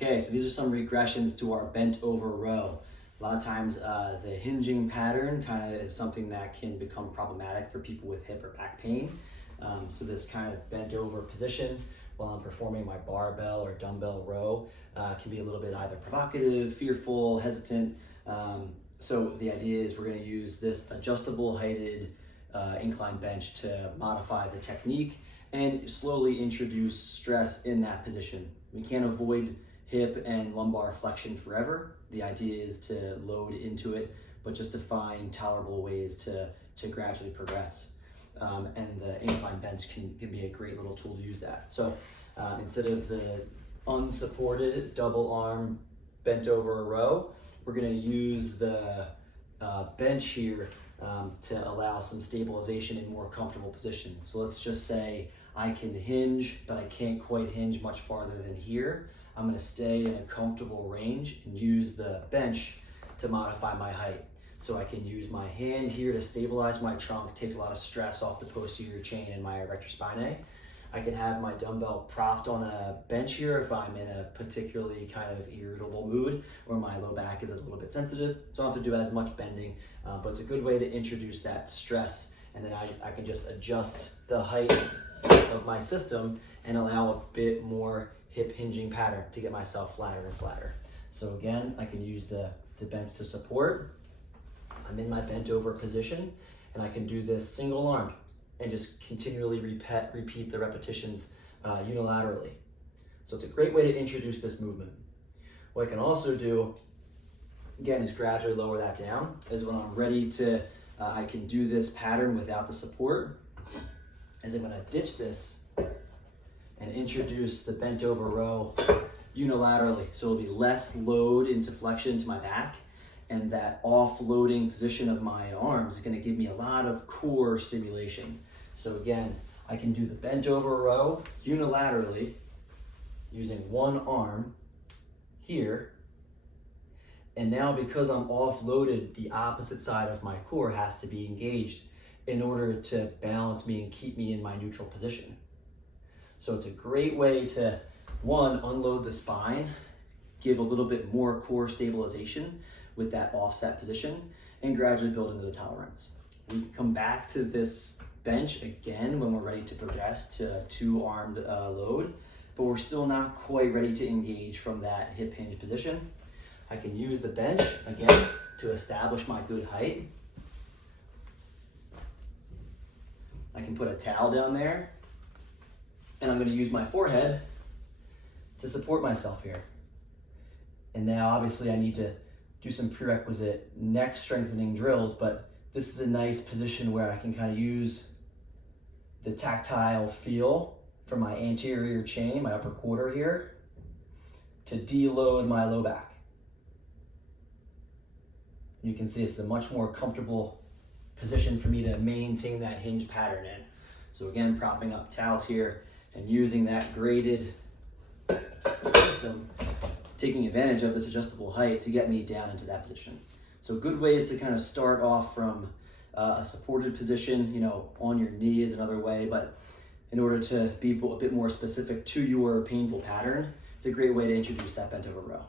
Okay, so these are some regressions to our bent over row. A lot of times the hinging pattern kind of is something that can become problematic for people with hip or back pain. So this kind of bent over position while I'm performing my barbell or dumbbell row can be a little bit either provocative, fearful, hesitant. So the idea is we're going to use this adjustable heighted incline bench to modify the technique and slowly introduce stress in that position. We can't avoid hip and lumbar flexion forever. The idea is to load into it, but just to find tolerable ways to gradually progress. And the incline bench can be a great little tool to use that. So instead of the unsupported double arm bent over row, we're gonna use the bench here to allow some stabilization in more comfortable positions. So let's just say I can hinge, but I can't quite hinge much farther than here. I'm gonna stay in a comfortable range and use the bench to modify my height. So I can use my hand here to stabilize my trunk, takes a lot of stress off the posterior chain and my erector spinae. I can have my dumbbell propped on a bench here if I'm in a particularly kind of irritable mood or my low back is a little bit sensitive. So I don't have to do as much bending, but it's a good way to introduce that stress, and then I can just adjust the height of my system and allow a bit more hip hinging pattern to get myself flatter and flatter. So again, I can use the bench to support. I'm in my bent over position, and I can do this single arm and just continually repeat the repetitions unilaterally. So it's a great way to introduce this movement. What I can also do, again, is gradually lower that down, is when I'm ready to, I can do this pattern without the support, is I'm gonna ditch this and introduce the bent over row unilaterally. So it'll be less load into flexion to my back, and that offloading position of my arms is gonna give me a lot of core stimulation. So again, I can do the bent over row unilaterally using one arm here. And now because I'm offloaded, the opposite side of my core has to be engaged in order to balance me and keep me in my neutral position. So it's a great way to, one, unload the spine, give a little bit more core stabilization with that offset position, and gradually build into the tolerance. We can come back to this bench again when we're ready to progress to two-armed load, but we're still not quite ready to engage from that hip hinge position. I can use the bench again to establish my good height. I can put a towel down there, and I'm going to use my forehead to support myself here. And now obviously I need to do some prerequisite neck strengthening drills, but this is a nice position where I can kind of use the tactile feel from my anterior chain, my upper quarter here, to deload my low back. You can see it's a much more comfortable position for me to maintain that hinge pattern in. So again, propping up towels here and using that graded system, taking advantage of this adjustable height to get me down into that position. So good ways to kind of start off from a supported position, you know, on your knee is another way, but in order to be a bit more specific to your painful pattern, it's a great way to introduce that bent over row.